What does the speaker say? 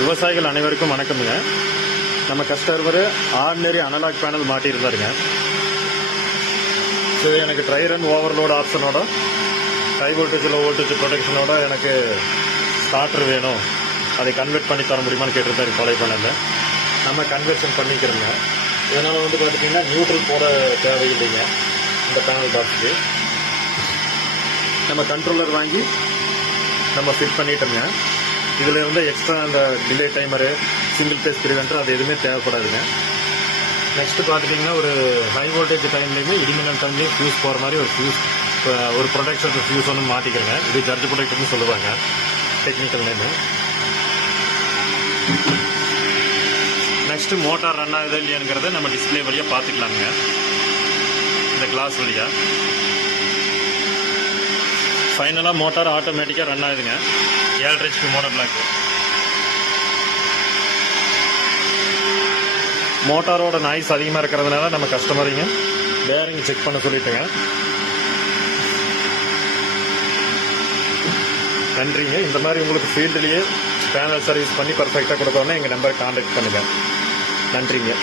விவசாயிகள் அனைவருக்கும் வணக்கம்ங்க. நம்ம கஸ்டமர் ஆர்டினரி அனலாக் பேனல் மாட்டியிருந்தாருங்க. ஸோ எனக்கு ட்ரை ரன் ஓவர்லோட் ஆப்ஷனோட ஹை வோல்டேஜ் லோ வோல்டேஜ் ப்ரொடெக்ஷனோட எனக்கு ஸ்டார்டர் வேணும், அதை கன்வெர்ட் பண்ணி தர முடியுமான்னு கேட்டிருந்தாரு பழைய பேனலில். நம்ம கன்வெர்ஷன் பண்ணிக்கிறோங்க. இதனால் பார்த்துட்டிங்கன்னா நியூட்ரல் போட தேவையில்லைங்க. இந்த பேனல் பாக்ஸுக்கு நம்ம கண்ட்ரோலர் வாங்கி நம்ம ஃபிட் பண்ணிட்டோங்க. இதில் எக்ஸ்ட்ரா அந்த delay timer, single phase preventer அது எதுவுமே தேவைப்படாதுங்க. நெக்ஸ்ட்டு பார்த்துட்டிங்கன்னா ஒரு ஹை வோல்டேஜ் டைம்லேயுமே இடிமினல் டைம்லேயும் ஃபியூஸ் போகிற மாதிரி ஒரு ப்ரொடெக்ஷன் ஃபியூஸ் ஒன்று மாட்டிக்கிறேங்க. இது சார்ஜ் ப்ரொடெக்டர்னு சொல்லுவாங்க technical name. Next motor run ஆகுது இல்லையாங்கிறத நம்ம டிஸ்பிளே வழியாக பார்த்துக்கலாமுங்க. இந்த கிளாஸ் வழியாக ஃபைனலாக மோட்டார் ஆட்டோமேட்டிக்காக ரன் ஆகுதுங்க. 7.5 HP மோட்டார் பிளாக். மோட்டாரோட நாய்ஸ் அதிகமாக இருக்கிறதுனால நம்ம கஸ்டமரிங்க பேரிங் செக் பண்ண சொல்லிட்டுங்க. நன்றிங்க. இந்த மாதிரி உங்களுக்கு ஃபீல்டுலேயே பேனல் சர்வீஸ் பண்ணி பர்ஃபெக்டாக கொடுக்கணும்னா எங்கள் நம்பரை கான்டாக்ட் பண்ணுங்கள். நன்றிங்க.